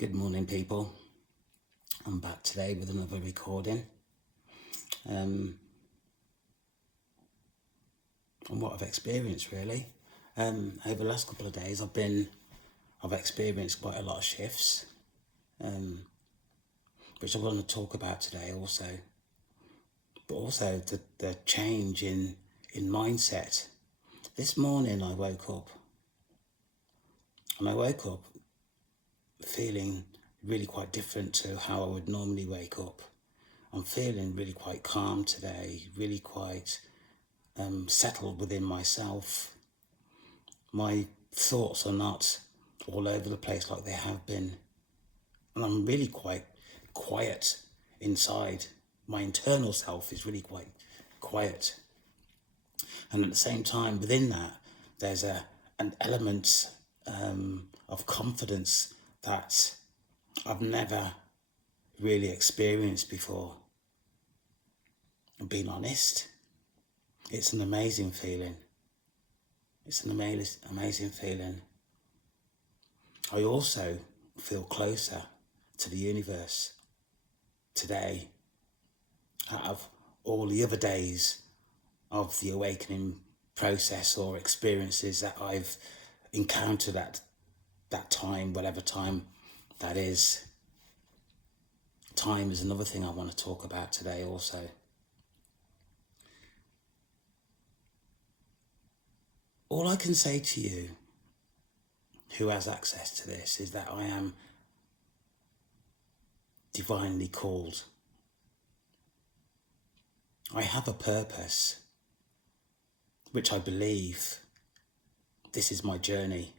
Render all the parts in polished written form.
Good morning, people. I'm back today with another recording. And what I've experienced really. Over the last couple of days I've experienced quite a lot of shifts. Which I want to talk about today also. But also the change in mindset. This morning I woke up feeling really quite different to how I would normally wake up. I'm feeling really quite calm today, really quite settled within myself. My thoughts are not all over the place like they have been. And I'm really quite quiet inside. My internal self is really quite quiet. And at the same time, within that, there's an element of confidence that I've never really experienced before. And being honest, it's an amazing feeling. It's an amazing feeling. I also feel closer to the universe today out of all the other days of the awakening process or experiences that I've encountered at that time, whatever time that is. Time is another thing I want to talk about today also. All I can say to you who has access to this is that I am divinely called. I have a purpose, which I believe this is my journey.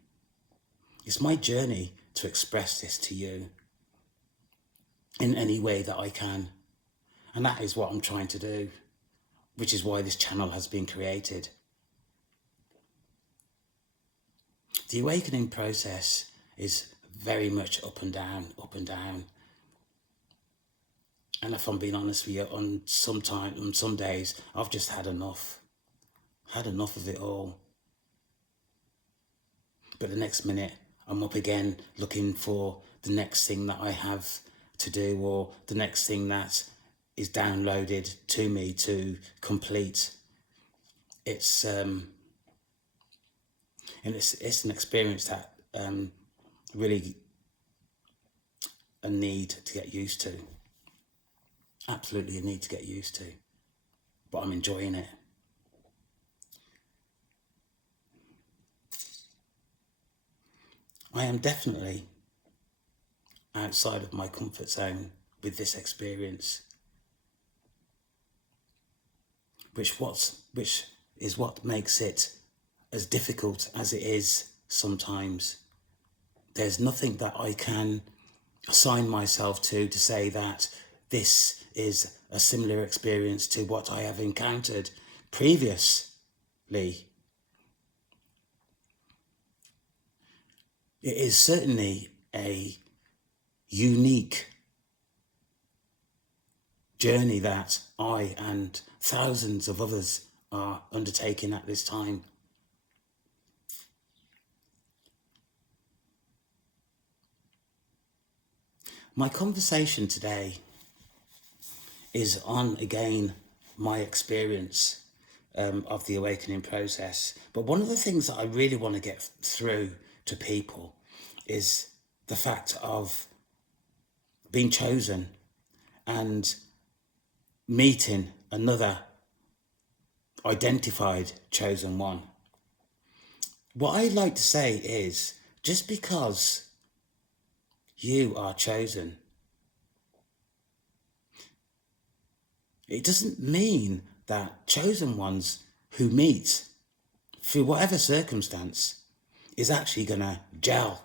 It's my journey to express this to you in any way that I can. And that is what I'm trying to do, which is why this channel has been created. The awakening process is very much up and down, up and down. And if I'm being honest with you, on some days, I've just had enough of it all. But the next minute, I'm up again looking for the next thing that I have to do or the next thing that is downloaded to me to complete. It's an experience that really a need to get used to. Absolutely a need to get used to. But I'm enjoying it. I am definitely outside of my comfort zone with this experience, which is what makes it as difficult as it is sometimes. There's nothing that I can assign myself to say that this is a similar experience to what I have encountered previously. It is certainly a unique journey that I and thousands of others are undertaking at this time. My conversation today is on, again, my experience of the awakening process. But one of the things that I really want to get through to people is the fact of being chosen and meeting another identified chosen one. What I'd like to say is, just because you are chosen, it doesn't mean that chosen ones who meet through whatever circumstance is actually going to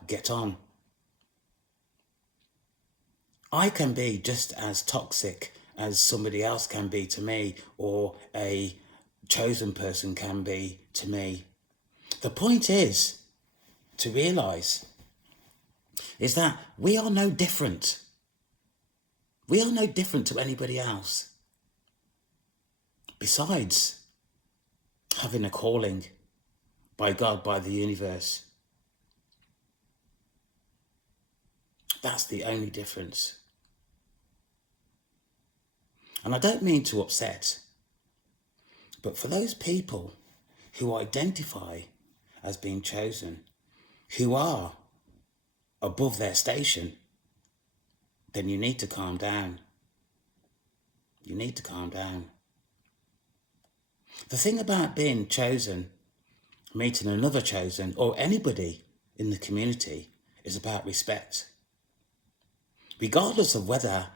get on. I can be just as toxic as somebody else can be to me, or a chosen person can be to me. The point is to realise is that we are no different. We are no different to anybody else. Besides having a calling by God, by the universe. That's the only difference. And I don't mean to upset, but for those people who identify as being chosen, who are above their station, then you need to calm down. You need to calm down. The thing about being chosen, meeting another chosen, or anybody in the community is about respect. Regardless of whether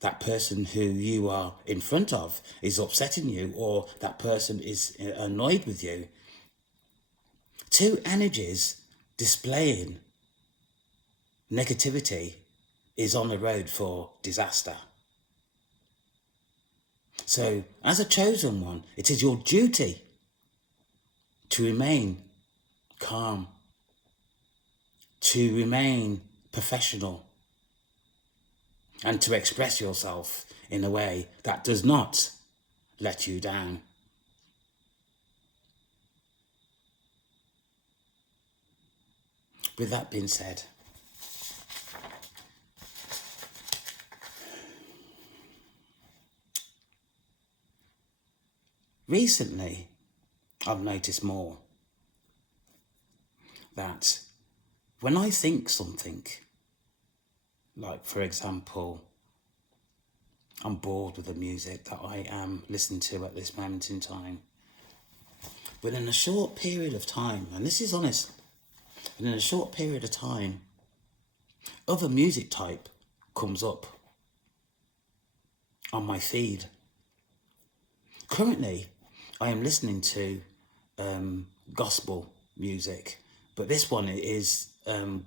that person who you are in front of is upsetting you or that person is annoyed with you, two energies displaying negativity is on the road for disaster. So, as a chosen one, it is your duty to remain calm, to remain professional, and to express yourself in a way that does not let you down. With that being said, recently I've noticed more that when I think something, like for example, I'm bored with the music that I am listening to at this moment in time, within a short period of time, and this is honest, within a short period of time, other music type comes up on my feed. Currently, I am listening to gospel music, but this one is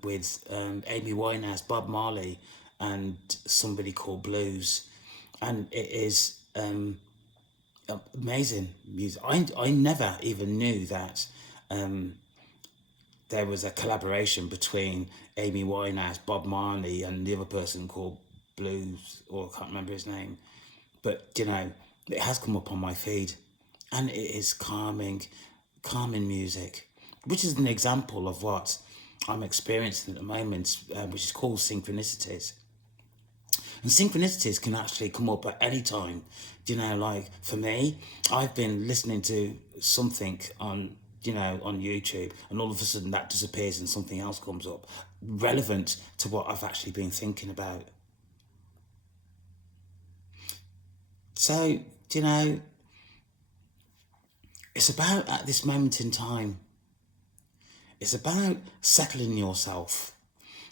with Amy Winehouse, Bob Marley, and somebody called Blues, and it is amazing music. I never even knew that there was a collaboration between Amy Winehouse, Bob Marley, and the other person called Blues, or I can't remember his name. But, you know, it has come up on my feed, and it is calming music, which is an example of what I'm experiencing at the moment, which is called synchronicities. And synchronicities can actually come up at any time. You know, like for me, I've been listening to something on YouTube, and all of a sudden that disappears and something else comes up relevant to what I've actually been thinking about. So, you know, it's about at this moment in time, it's about settling yourself.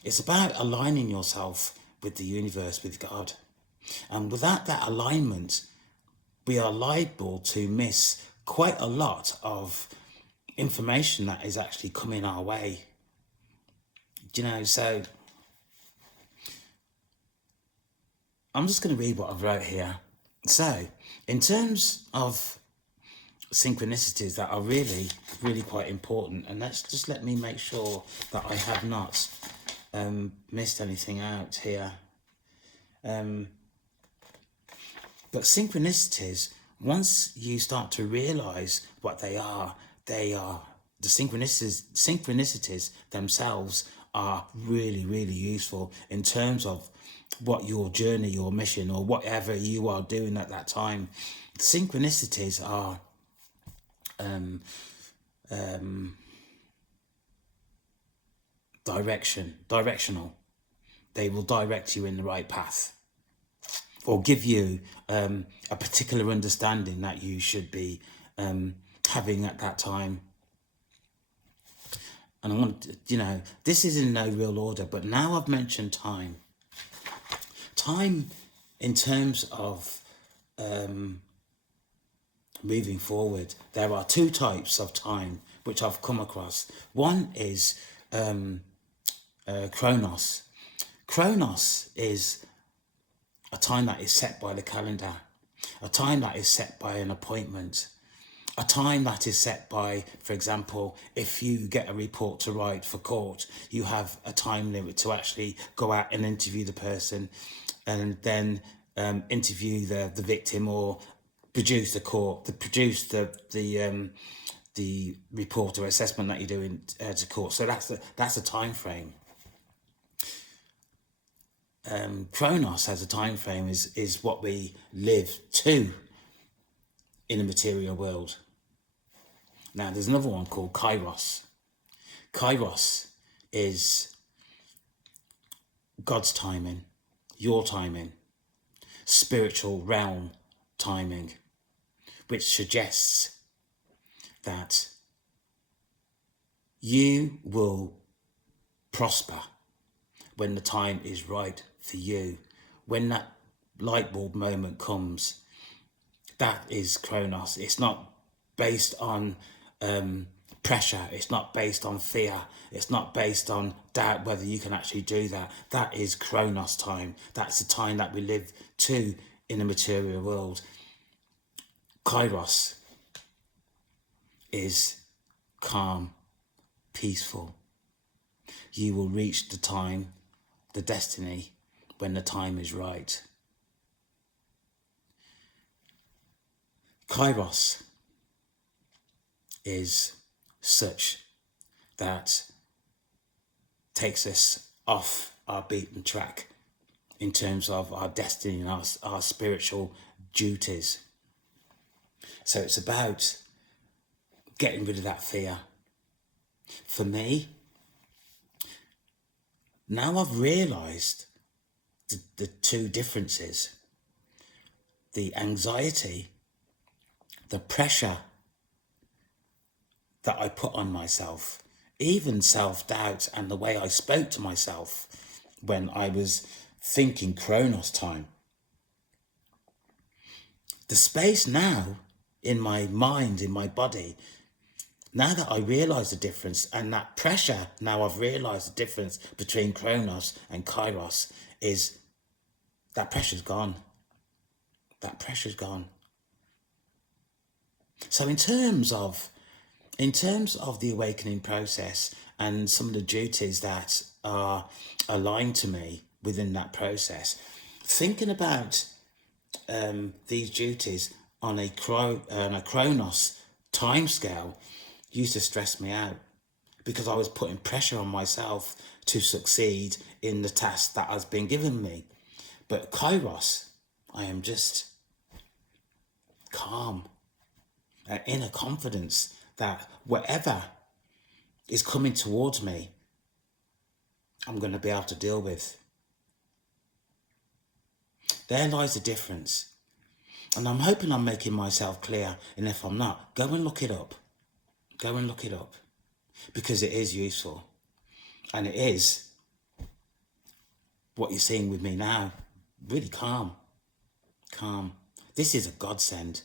It's about aligning yourself with the universe, with God. And without that alignment, we are liable to miss quite a lot of information that is actually coming our way. You know, so I'm just going to read what I've wrote here. So, in terms of synchronicities that are really, really quite important, and let me make sure that I have not missed anything out here. But synchronicities, once you start to realize what they are the synchronicities themselves are really, really useful in terms of what your journey, your mission, or whatever you are doing at that time. Synchronicities are directional. They will direct you in the right path, or give you a particular understanding that you should be having at that time. And I want to, this is in no real order, but now I've mentioned time. Time in terms of moving forward, there are two types of time which I've come across. One is Chronos. Chronos is a time that is set by the calendar, a time that is set by an appointment, a time that is set by, for example, if you get a report to write for court, you have a time limit to actually go out and interview the person, and then interview the victim, or produce the report or assessment that you're doing to court. So that's a time frame. Chronos as a time frame is what we live to in the material world. Now, there's another one called Kairos. Kairos is God's timing, your timing, spiritual realm timing, which suggests that you will prosper when the time is right for you. When that light bulb moment comes, that is Chronos. It's not based on pressure. It's not based on fear. It's not based on doubt whether you can actually do that. That is Chronos time. That's the time that we live to in the material world. Kairos is calm, peaceful. You will reach the time, the destiny, when the time is right. Kairos is such that takes us off our beaten track in terms of our destiny and our spiritual duties. So it's about getting rid of that fear. For me, now I've realised the two differences. The anxiety, the pressure that I put on myself, even self-doubt and the way I spoke to myself when I was thinking Chronos time. The space now in my mind, in my body, now that I realise the difference, and that pressure, now I've realised the difference between Chronos and Kairos, is that pressure's gone. That pressure's gone. So in terms of the awakening process and some of the duties that are aligned to me within that process, thinking about these duties on a Chronos timescale used to stress me out, because I was putting pressure on myself to succeed in the task that has been given me. But Kairos, I am just calm, an inner confidence that whatever is coming towards me, I'm going to be able to deal with. There lies the difference. And I'm hoping I'm making myself clear. And if I'm not, go and look it up. Go and look it up. Because it is useful. And it is what you're seeing with me now. Really calm. Calm. This is a godsend.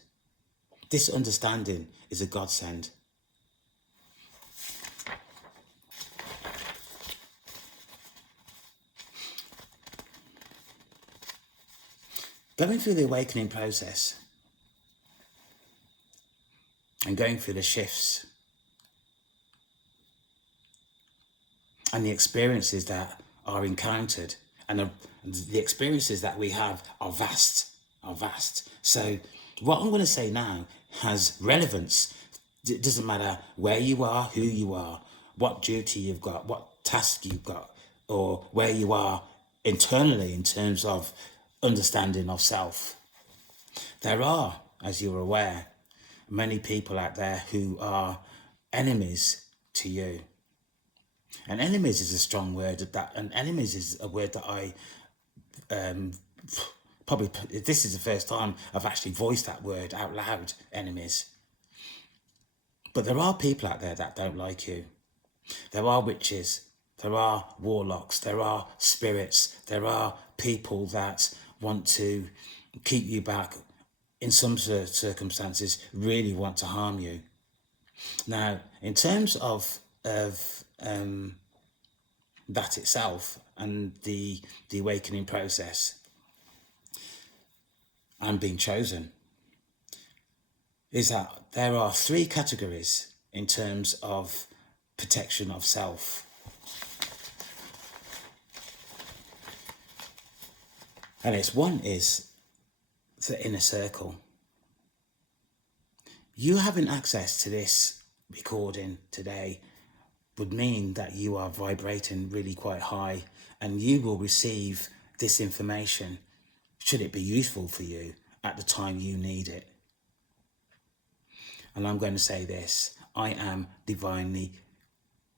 This understanding is a godsend. Going through the awakening process and going through the shifts and the experiences that are encountered and the experiences that we have are vast. So what I'm going to say now has relevance. It doesn't matter where you are, who you are, what duty you've got, what task you've got, or where you are internally in terms of understanding of self. There are, as you're aware, many people out there who are enemies to you. And enemies is a strong word. And enemies is a word that I probably, this is the first time I've actually voiced that word out loud, enemies. But there are people out there that don't like you. There are witches, there are warlocks, there are spirits, there are people that want to keep you back, in some circumstances, really want to harm you. Now, in terms of that itself and the awakening process and being chosen, is that there are 3 categories in terms of protection of self. And one is the inner circle. You having access to this recording today would mean that you are vibrating really quite high, and you will receive this information should it be useful for you at the time you need it. And I'm going to say this: I am divinely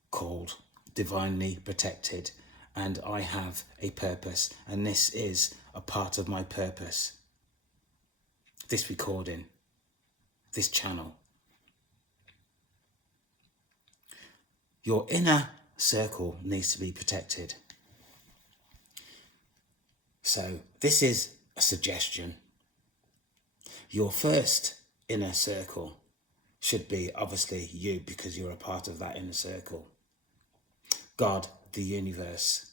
called, divinely protected, and I have a purpose, and this is a part of my purpose. This recording, this channel. Your inner circle needs to be protected. So this is a suggestion. Your first inner circle should be obviously you, because you're a part of that inner circle. God, the universe,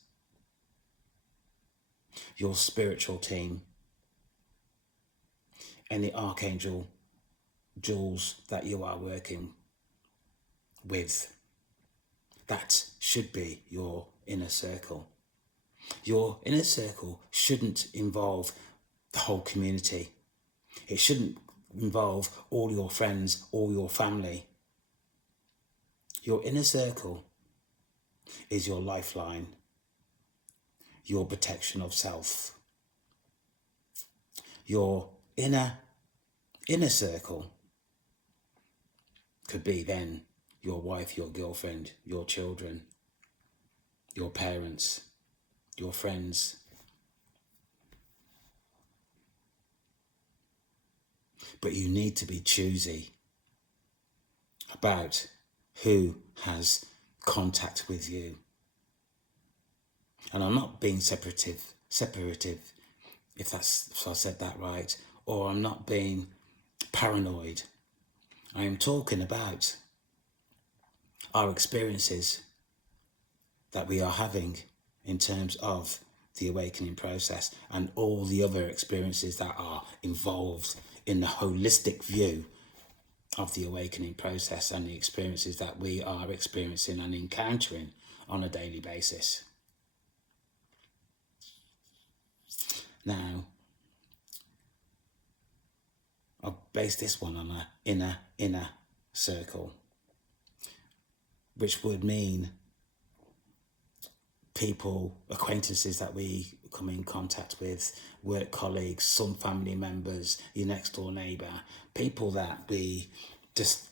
your spiritual team, any archangel jewels that you are working with. That should be your inner circle. Your inner circle shouldn't involve the whole community. It shouldn't involve all your friends, all your family. Your inner circle is your lifeline, your protection of self. Your inner circle could be then your wife, your girlfriend, your children, your parents, your friends. But you need to be choosy about who has contact with you. And I'm not being separative, if I said that right, or I'm not being paranoid. I am talking about our experiences that we are having in terms of the awakening process, and all the other experiences that are involved in the holistic view of the awakening process, and the experiences that we are experiencing and encountering on a daily basis. Now, I've based this one on an inner circle, which would mean people, acquaintances that we come in contact with, work colleagues, some family members, your next door neighbour, people that we just,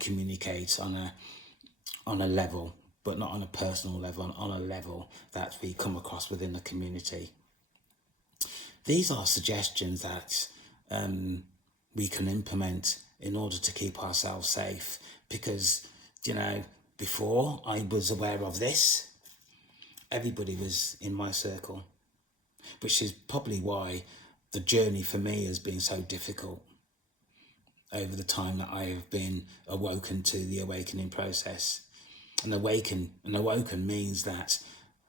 communicate on a level, but not on a personal level, on a level that we come across within the community. These are suggestions that we can implement in order to keep ourselves safe, because, before I was aware of this, everybody was in my circle, which is probably why the journey for me has been so difficult over the time that I have been awoken to the awakening process. And awoken means that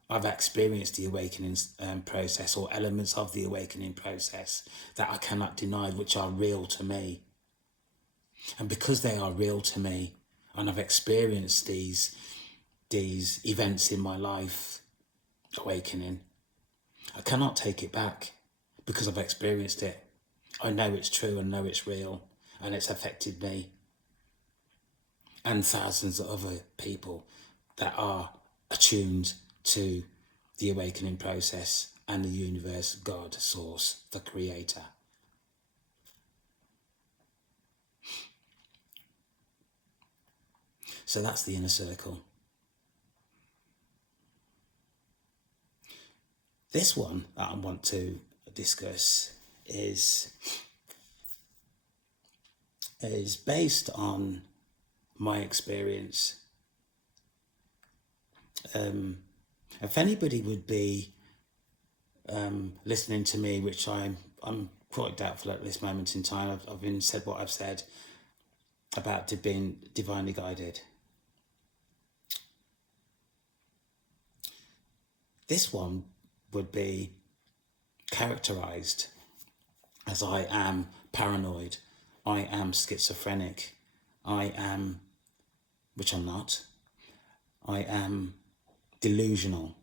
I've experienced the awakening process, or elements of the awakening process that I cannot deny, which are real to me. And because they are real to me, and I've experienced these events in my life, awakening, I cannot take it back, because I've experienced it. I know it's true, and know it's real, and it's affected me and thousands of other people that are attuned to the awakening process and the universe, God, source, the creator. So that's the inner circle. This one that I want to discuss is based on my experience. If anybody would be listening to me, which I'm quite doubtful at this moment in time, I've been said what I've said about being divinely guided. This one would be characterized as I am paranoid, I am schizophrenic, I am, which I'm not, I am delusional,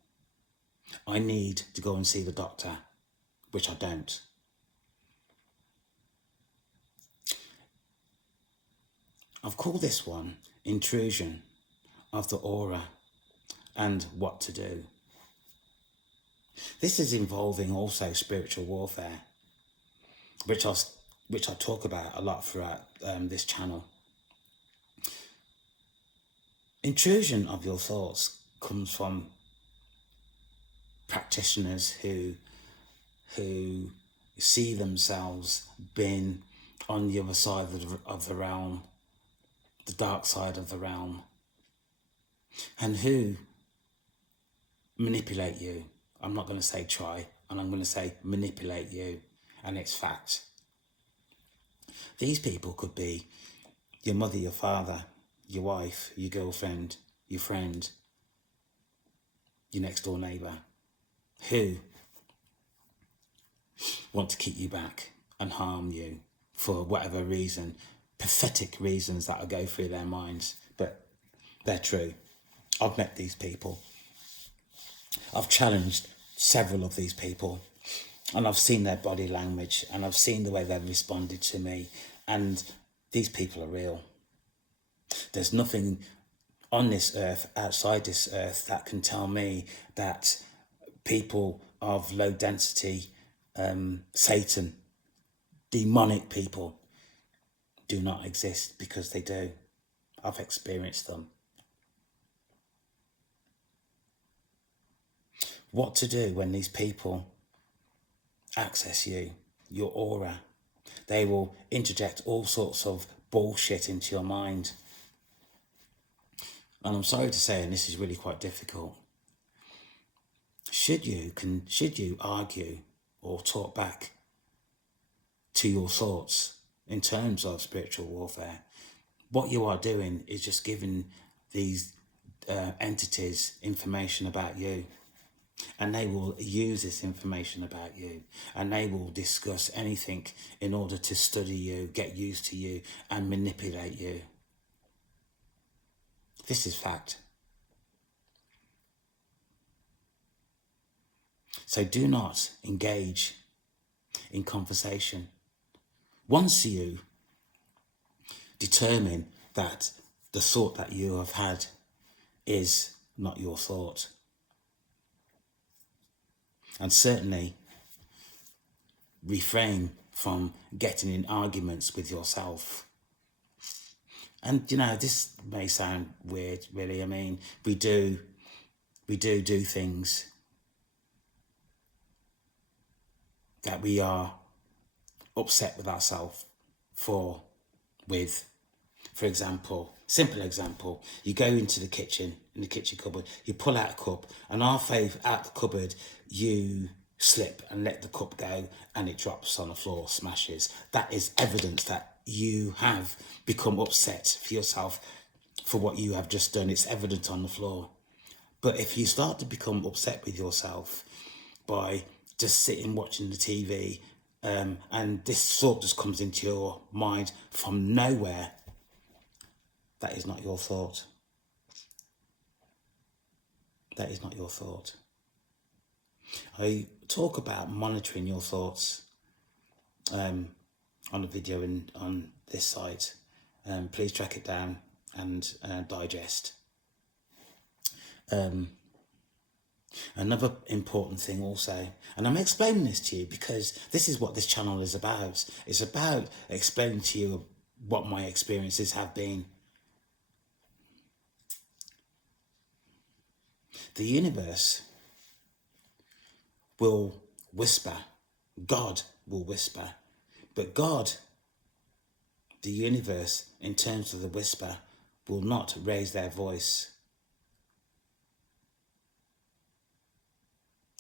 I need to go and see the doctor, which I don't. I've called this one intrusion of the aura and what to do. This is involving also spiritual warfare, which I talk about a lot throughout this channel. Intrusion of your thoughts comes from practitioners who see themselves being on the other side of the realm, the dark side of the realm, and who manipulate you. I'm not going to say try, and I'm going to say manipulate you, and it's fact. These people could be your mother, your father, your wife, your girlfriend, your friend, your next door neighbour, who want to keep you back and harm you for whatever reason, pathetic reasons that will go through their minds, but they're true. I've met these people. I've challenged several of these people, and I've seen their body language, and I've seen the way they've responded to me, and these people are real. There's nothing on this earth, outside this earth, that can tell me that people of low density, Satan, demonic people do not exist, because they do. I've experienced them. What to do when these people access you, your aura? They will interject all sorts of bullshit into your mind. And I'm sorry to say, and this is really quite difficult, should you argue or talk back to your thoughts in terms of spiritual warfare, what you are doing is just giving these entities information about you, and they will use this information about you, and they will discuss anything in order to study you, get used to you, and manipulate you. This is fact. So do not engage in conversation. Once you determine that the thought that you have had is not your thought, and certainly refrain from getting in arguments with yourself. And this may sound weird, really. I mean, we do things that we are upset with ourselves for example, simple example, you go into the kitchen, in the kitchen cupboard, you pull out a cup, and halfway out the cupboard, you slip and let the cup go, and it drops on the floor, smashes. That is evidence that you have become upset for yourself for what you have just done. It's evident on the floor. But if you start to become upset with yourself by just sitting watching the TV, and this thought just comes into your mind from nowhere, that is not your thought. That is not your thought. I talk about monitoring your thoughts on a video on this site. Please track it down and digest. Another important thing also, and I'm explaining this to you because this is what this channel is about. It's about explaining to you what my experiences have been. The universe will whisper. God will whisper. But God, the universe, in terms of the whisper, will not raise their voice.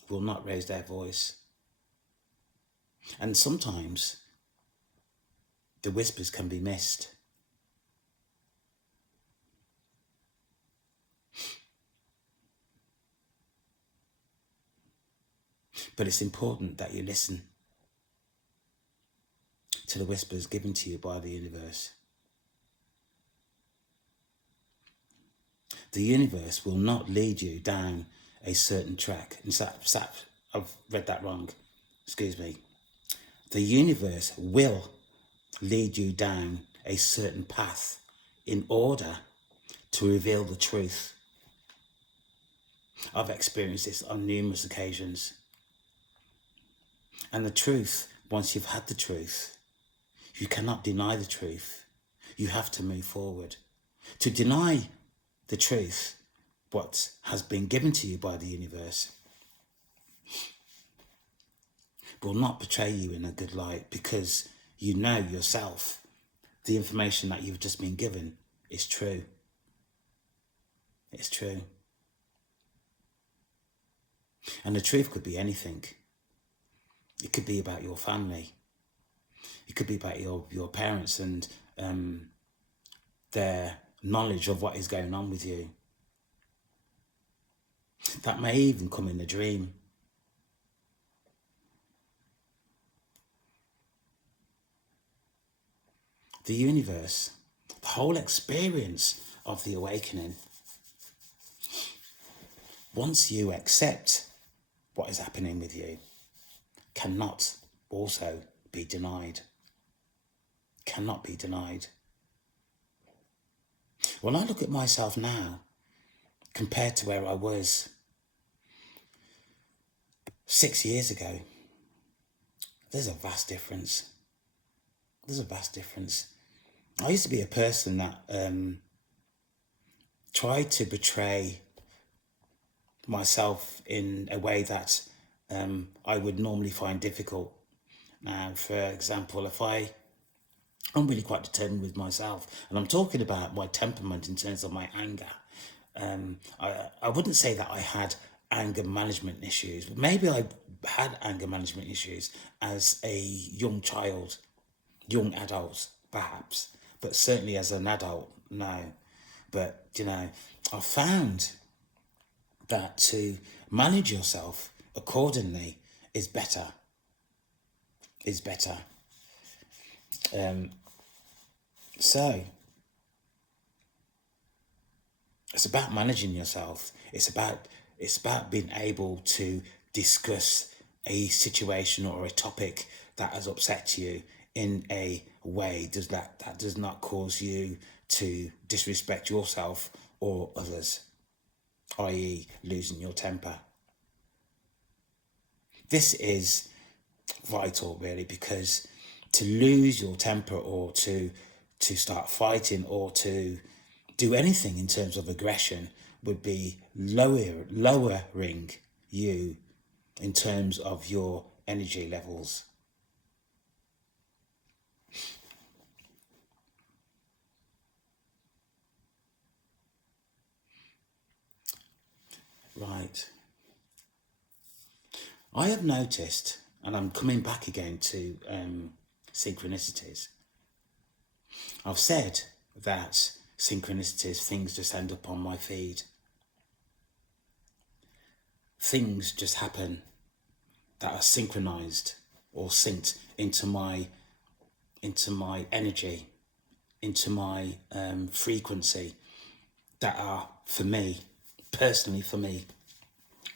Will not raise their voice. And sometimes the whispers can be missed. But it's important that you listen to the whispers given to you by the universe. The universe will not lead you down a certain track. I've read that wrong. Excuse me. The universe will lead you down a certain path in order to reveal the truth. I've experienced this on numerous occasions. And the truth, once you've had the truth, you cannot deny the truth. You have to move forward. To deny the truth, what has been given to you by the universe, will not portray you in a good light, because you know yourself the information that you've just been given is true. It's true. And the truth could be anything. It could be about your family. It could be about your parents and their knowledge of what is going on with you. That may even come in a dream. The universe, the whole experience of the awakening, once you accept what is happening with you, cannot also be denied. Cannot be denied. When I look at myself now, compared to where I was 6 years ago, there's a vast difference. There's a vast difference. I used to be a person that tried to portray myself in a way that I would normally find difficult. Now, for example, I'm really quite determined with myself, and I'm talking about my temperament in terms of my anger. I wouldn't say that I had anger management issues, but maybe I had anger management issues as a young child, young adult, perhaps, but certainly as an adult, no. But, I found that to manage yourself accordingly is better. So it's about managing yourself. It's about being able to discuss a situation or a topic that has upset you in a way that does not cause you to disrespect yourself or others, i.e. losing your temper. This is vital, really, because to lose your temper or to start fighting or to do anything in terms of aggression would be lowering you in terms of your energy levels. Right. I have noticed, and I'm coming back again to synchronicities. I've said that synchronicities, things just end up on my feed. Things just happen that are synchronized or synced into my energy, into my frequency, that are for me, personally for me.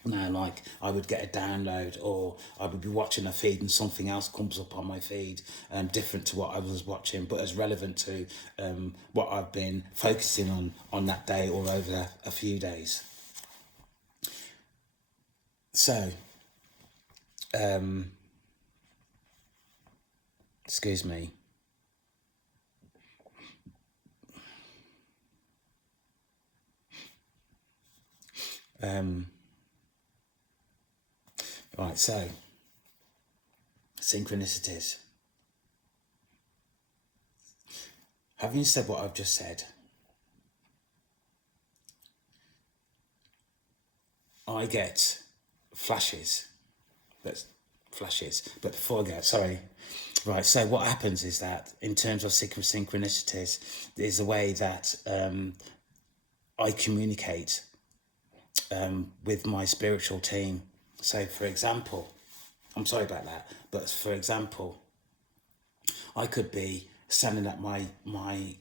Now, like, I would get a download, or I would be watching a feed and something else comes up on my feed, different to what I was watching, but as relevant to what I've been focusing on that day or over a few days. So, excuse me. Right, so synchronicities. Having said what I've just said, I get flashes. But before I go, sorry. Right, so what happens is that in terms of synchronicities, there's a way that I communicate with my spiritual team. So, for example, I'm sorry about that, but for example, I could be standing at my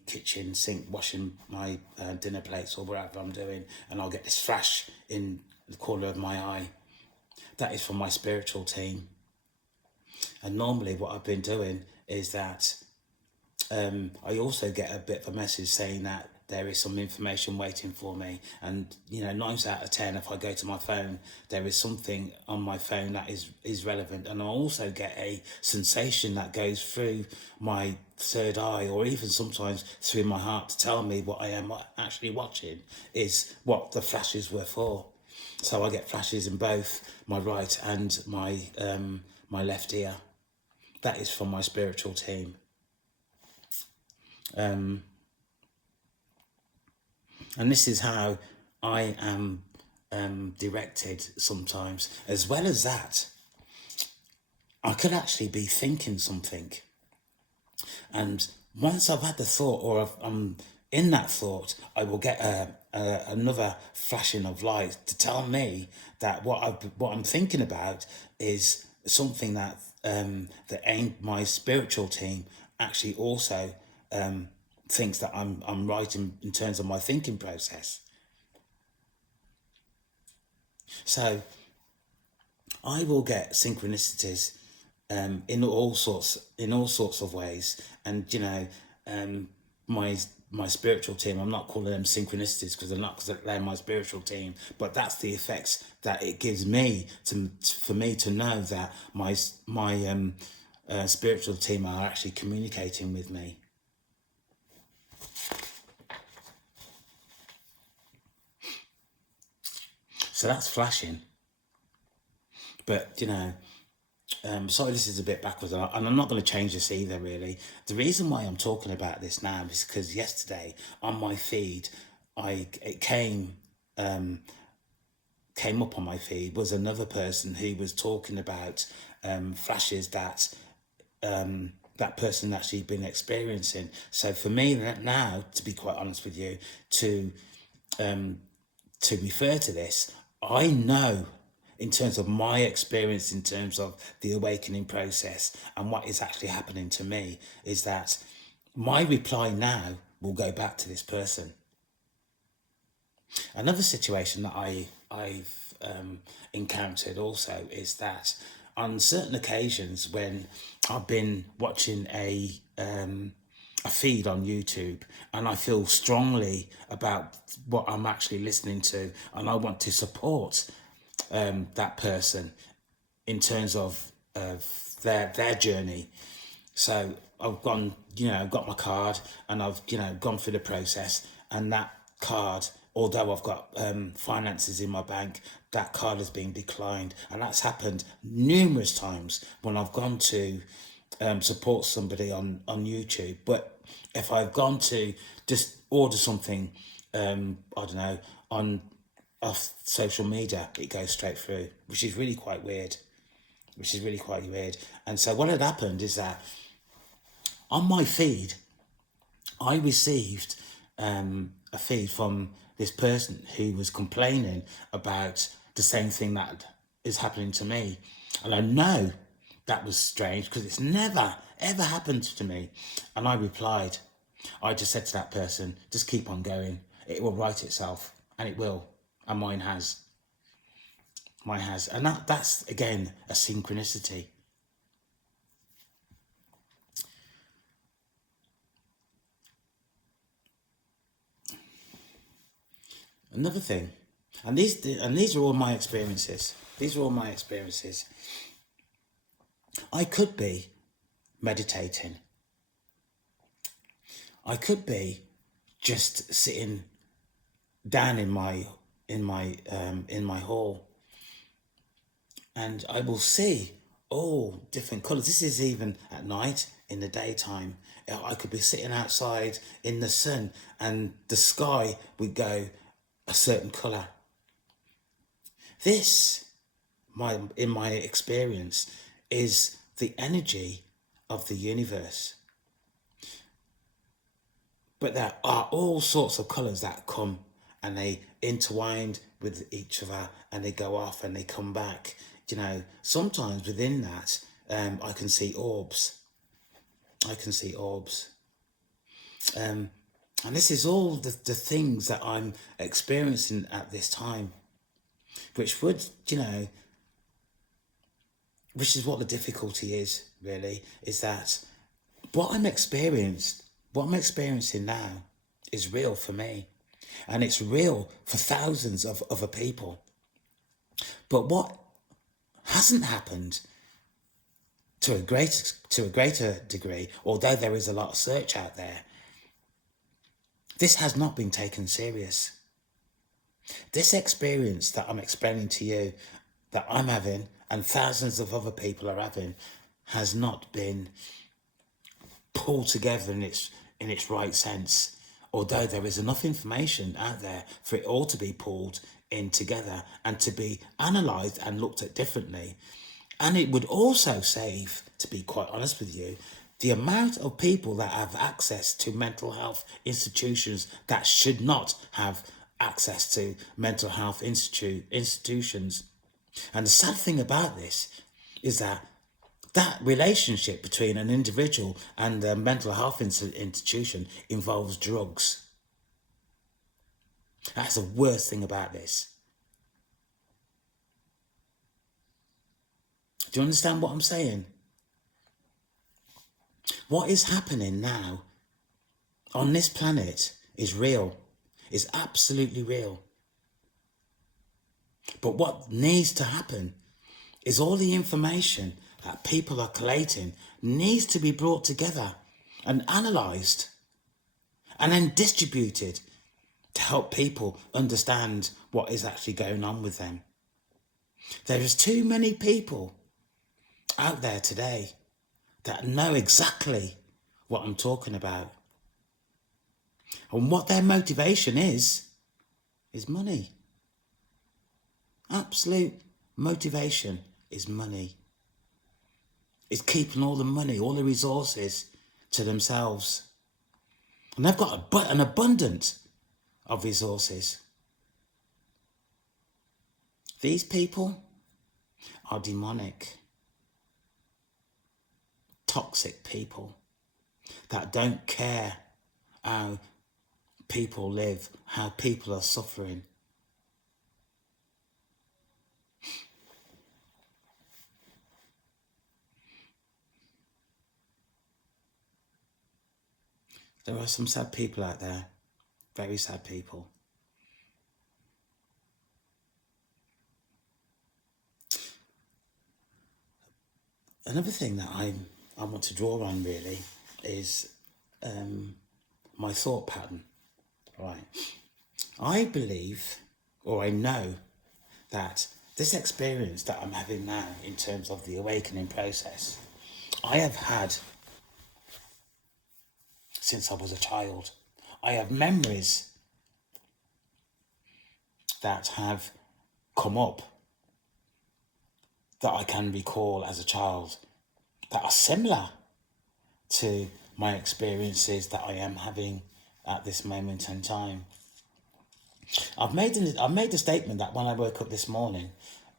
kitchen sink washing my dinner plates or whatever I'm doing, and I'll get this flash in the corner of my eye. That is from my spiritual team. And normally what I've been doing is that I also get a bit of a message saying that there is some information waiting for me. And, 9 out of 10, if I go to my phone, there is something on my phone that is relevant. And I also get a sensation that goes through my third eye, or even sometimes through my heart, to tell me what I am actually watching is what the flashes were for. So I get flashes in both my right and my left ear. That is from my spiritual team. And this is how I am directed sometimes. As well as that, I could actually be thinking something. And once I've had the thought, or I'm in that thought, I will get another flashing of light to tell me that what I'm thinking about is something that my spiritual team actually also thinks that I'm right in terms of my thinking process. So I will get synchronicities in all sorts of ways. And my spiritual team, I'm not calling them synchronicities because they're my spiritual team, but that's the effects that it gives me for me to know that my spiritual team are actually communicating with me. So that's flashing. But sorry, this is a bit backwards, and I'm not going to change this either, really. The reason why I'm talking about this now is because yesterday on my feed, it came up on my feed was another person who was talking about flashes that that person actually been experiencing. So for me now, to be quite honest with you, to refer to this, I know, in terms of my experience, in terms of the awakening process and what is actually happening to me, is that my reply now will go back to this person. Another situation that I've encountered also is that on certain occasions when I've been watching a feed on YouTube and I feel strongly about what I'm actually listening to, and I want to support that person in terms of their journey. So I've gone, I've got my card and I've, gone through the process, and that card, although I've got finances in my bank, that card has been declined. And that's happened numerous times when I've gone to support somebody on YouTube. But if I've gone to just order something, I don't know, off social media, it goes straight through, which is really quite weird. And so what had happened is that on my feed, I received a feed from this person who was complaining about the same thing that is happening to me. And I know that was strange because it's never, ever happened to me. And I replied, I just said to that person, just keep on going. It will right itself, and it will. And mine has. And that's, again, a synchronicity. Another thing, and these are all my experiences. I could be meditating. I could be just sitting down in my hall, and I will see all different colours. This is even at night. In the daytime, I could be sitting outside in the sun, and the sky would go a certain colour. This, in my experience, is the energy of the universe. But there are all sorts of colours that come and they intertwined with each other, and they go off and they come back. Sometimes within that, I can see orbs. And this is all the things that I'm experiencing at this time, which would, which is what the difficulty is, really, is that what I'm experiencing now is real for me, and it's real for thousands of other people. But what hasn't happened to a greater degree, although there is a lot of search out there, this has not been taken serious. This experience that I'm explaining to you, that I'm having and thousands of other people are having, has not been pulled together in its right sense, although there is enough information out there for it all to be pulled in together and to be analysed and looked at differently. And it would also save, to be quite honest with you, the amount of people that have access to mental health institutions that should not have access to mental health institutions. And the sad thing about this is that relationship between an individual and a mental health institution involves drugs. That's the worst thing about this. Do you understand what I'm saying? What is happening now on this planet is real, is absolutely real. But what needs to happen is all the information that people are collating needs to be brought together and analysed and then distributed to help people understand what is actually going on with them. There is too many people out there today that know exactly what I'm talking about. And what their motivation is money. Absolute motivation is money. It's keeping all the money, all the resources to themselves. And they've got an abundance of resources. These people are demonic, toxic people that don't care how people live, how people are suffering. There are some sad people out there, very sad people. Another thing that I want to draw on really is my thought pattern. Right. I believe, or I know, that this experience that I'm having now in terms of the awakening process, I have had since I was a child. I have memories that have come up that I can recall as a child that are similar to my experiences that I am having at this moment in time. I've made the statement that when I woke up this morning,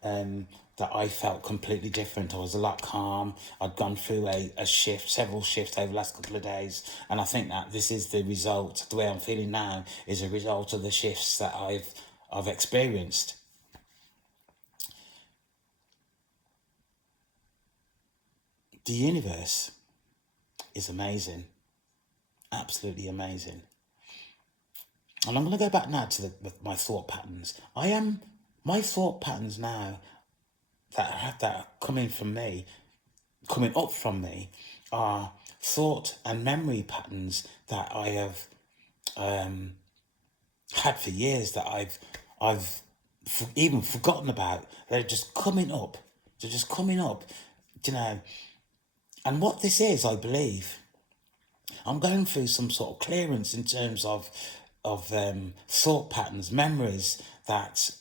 that I felt completely different. I was a lot calm. I'd gone through several shifts over the last couple of days, and I think that this is the result. The way I'm feeling now is a result of the shifts that I've experienced. The universe is amazing, absolutely amazing. And I'm going to go back now to my thought patterns. My thought patterns now that are coming up from me, are thought and memory patterns that I have had for years that I've even forgotten about. They're just coming up. You know. And what this is, I believe, I'm going through some sort of clearance in terms of thought patterns, memories that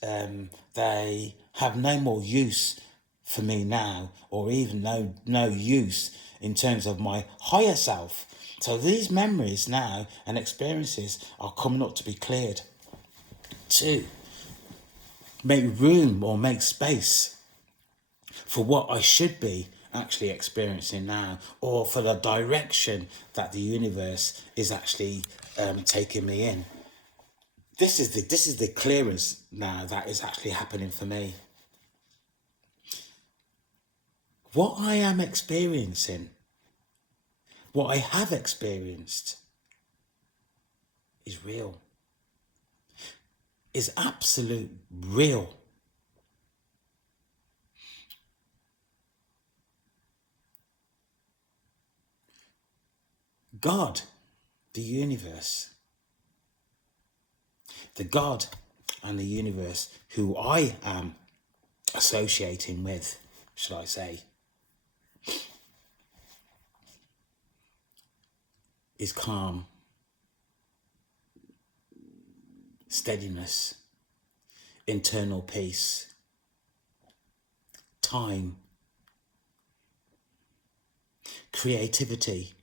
they have no more use for me now, or even no use in terms of my higher self. So these memories now and experiences are coming up to be cleared, to make room or make space for what I should be actually experiencing now, or for the direction that the universe is actually taking me in. This is the clearance now that is actually happening for me. What I am experiencing, what I have experienced, is real. Is absolute real. God, the universe, the God and the universe who I am associating with, should I say, is calm, steadiness, internal peace, time, creativity,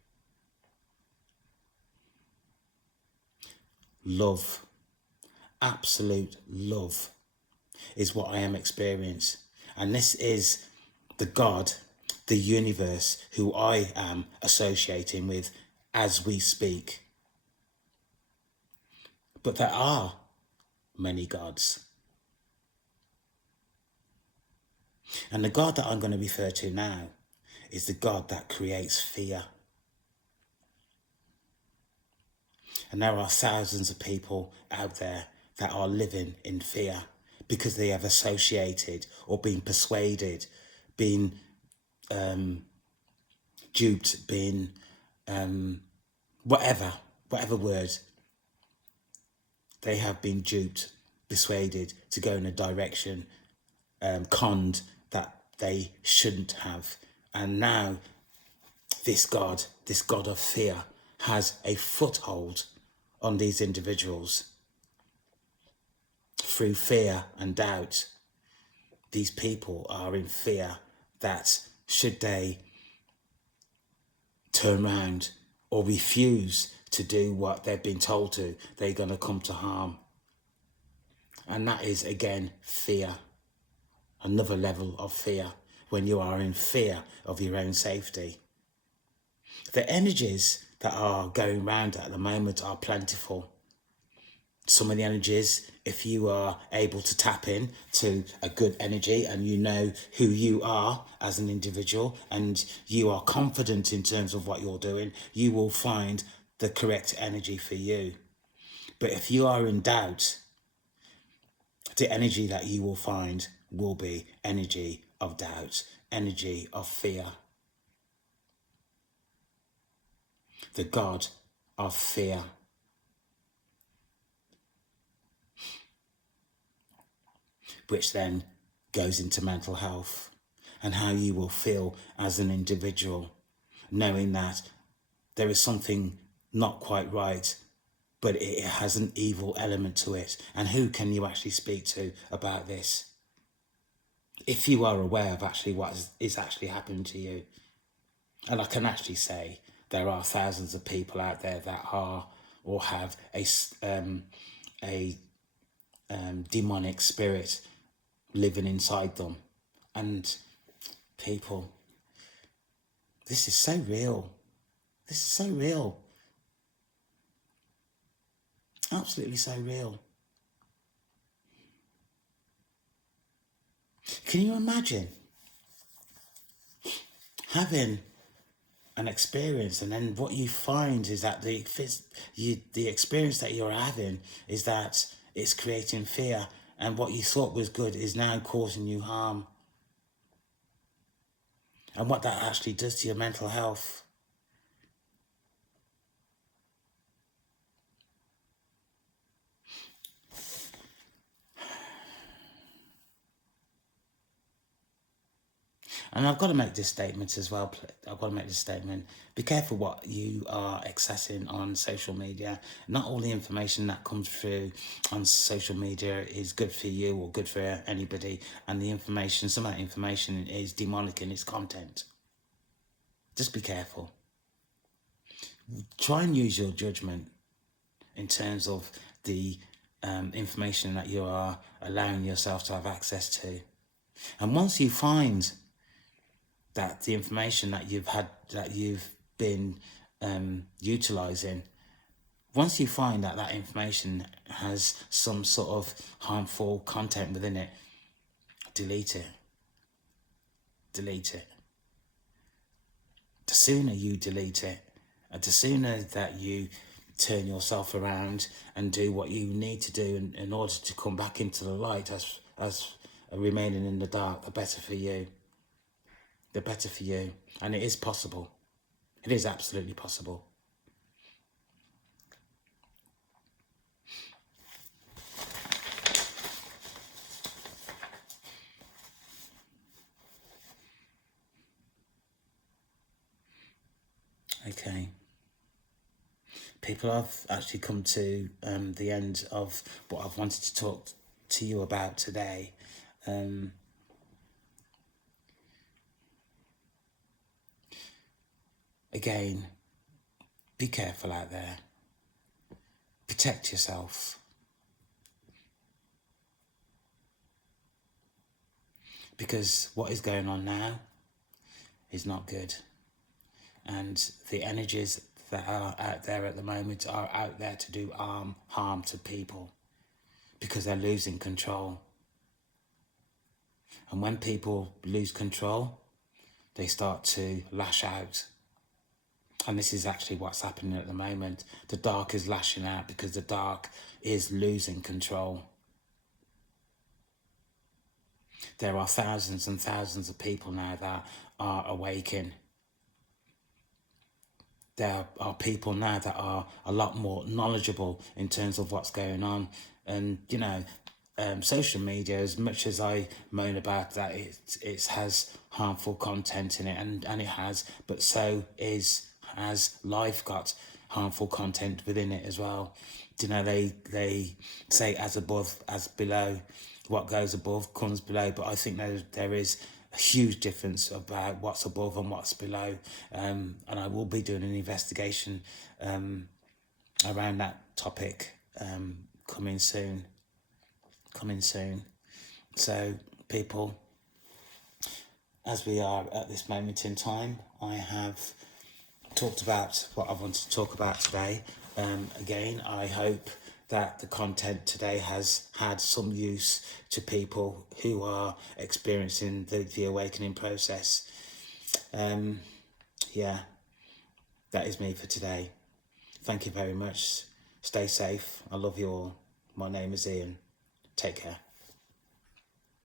love, absolute love is what I am experiencing. And this is the God, the universe, who I am associating with as we speak. But there are many gods. And the God that I'm going to refer to now is the God that creates fear. And there are thousands of people out there that are living in fear because they have associated or been persuaded, been duped, been whatever word, they have been duped, persuaded to go in a direction, conned that they shouldn't have. And now this God of fear, has a foothold on these individuals. Through fear and doubt, these people are in fear that should they turn around or refuse to do what they've been told to, they're going to come to harm. And that is, again, fear. Another level of fear, when you are in fear of your own safety. The energies that are going around at the moment are plentiful. Some of the energies, if you are able to tap in to a good energy and you know who you are as an individual and you are confident in terms of what you're doing, you will find the correct energy for you. But if you are in doubt, the energy that you will find will be energy of doubt, energy of fear. The God of fear. Which then goes into mental health and how you will feel as an individual, knowing that there is something not quite right, but it has an evil element to it. And who can you actually speak to about this? If you are aware of actually what is actually happening to you. And I can actually say there are thousands of people out there that are or have a demonic spirit living inside them. And people, this is so real. This is so real. Absolutely so real. Can you imagine having an experience and then what you find is that the experience that you're having is that it's creating fear, and what you thought was good is now causing you harm, and what that actually does to your mental health. And I've got to make this statement as well. I've got to make this statement. Be careful what you are accessing on social media. Not all the information that comes through on social media is good for you or good for anybody. And the information, some of that information is demonic in its content. Just be careful. Try and use your judgment in terms of the information that you are allowing yourself to have access to. And once you find that the information that you've been utilizing, once you find that that information has some sort of harmful content within it, delete it. Delete it. The sooner you delete it, and the sooner that you turn yourself around and do what you need to do in order to come back into the light, as remaining in the dark, the better for you. The better for you. And it is possible. It is absolutely possible. Okay. People, I've actually come to the end of what I've wanted to talk to you about today. Again, be careful out there. Protect yourself. Because what is going on now is not good. And the energies that are out there at the moment are out there to do harm to people, because they're losing control. And when people lose control, they start to lash out. And this is actually what's happening at the moment. The dark is lashing out because the dark is losing control. There are thousands and thousands of people now that are awakening. There are people now that are a lot more knowledgeable in terms of what's going on. And, you know, social media, as much as I moan about that, it has harmful content in it, and it has, but so has life got harmful content within it as well. You know, they say as above, as below. What goes above comes below, but I think there is a huge difference about what's above and what's below. And I will be doing an investigation around that topic coming soon. So people, as we are at this moment in time, I have talked about what I wanted to talk about today. Again, I hope that the content today has had some use to people who are experiencing the awakening process. Yeah, that is me for today. Thank you very much. Stay safe. I love you all. My name is Ian. Take care.